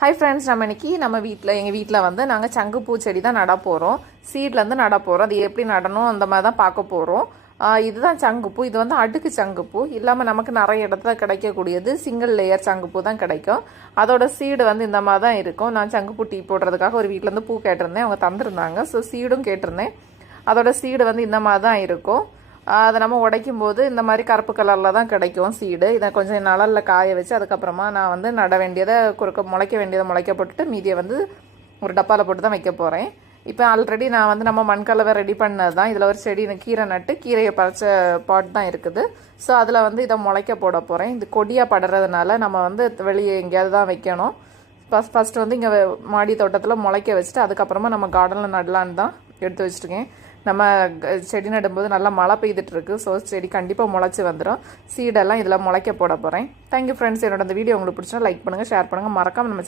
Hi friends, நம்ம இன்னைக்கு எங்கள் வீட்டில் வந்து நாங்கள் சங்குப்பூ செடி தான் நட போகிறோம். சீட்லேருந்து நட போகிறோம். அது எப்படி நடணும் அந்த மாதிரி தான் பார்க்க போகிறோம். இதுதான் சங்குப்பூ. இது வந்து அடுக்கு சங்குப்பூ இல்லாமல் நமக்கு நிறைய இடத்துல கிடைக்கக்கூடியது சிங்கிள் லேயர் சங்குப்பூ தான் கிடைக்கும். அதோட சீடு வந்து இந்த மாதிரி தான் இருக்கும். நான் சங்குப்பூ டீ போடுறதுக்காக ஒரு வீட்டிலேருந்து பூ கேட்டிருந்தேன், அவங்க தந்துருந்தாங்க. ஸோ சீடும் கேட்டிருந்தேன். அதோட சீடு வந்து இந்த மாதிரி தான் இருக்கும். அதை நம்ம உடைக்கும் போது இந்த மாதிரி கருப்பு கலரில் தான் கிடைக்கும் சீடு. இதை கொஞ்சம் நிழலில் காய வச்சு அதுக்கப்புறமா நான் வந்து நட வேண்டியதை முளைக்க வேண்டியதை முளைக்க போட்டுட்டு மீதியை வந்து ஒரு டப்பாவில் போட்டு தான் வைக்க போகிறேன். இப்போ ஆல்ரெடி நான் வந்து நம்ம மண்கலவை ரெடி பண்ணது தான். இதில் ஒரு செடி கீரை நட்டு கீரையை பறிச்ச பாட் தான் இருக்குது. ஸோ அதில் வந்து இதை முளைக்க போட போகிறேன். இது கொடியாக படுறதுனால நம்ம வந்து வெளியே எங்கேயாவது தான் வைக்கணும். ஃபஸ்ட்டு வந்து இங்கே மாடி தோட்டத்தில் முளைக்க வச்சுட்டு அதுக்கப்புறமா நம்ம கார்டனில் நடலான்னு தான் எடுத்து வச்சுருக்கேன். நம்ம செடி நடும்போது நல்லா மழை பெய்துட்டுருக்கு. ஸோ செடி கண்டிப்பாக முளைச்சி வந்துடும். சீடெல்லாம் இதில் முளைக்க போட போகிறேன். Thank you friends. என்னோட இந்த வீடியோ உங்களுக்கு பிடிச்சா லைக் பண்ணுங்கள், ஷேர் பண்ணுங்கள், மறக்காமல் நம்ம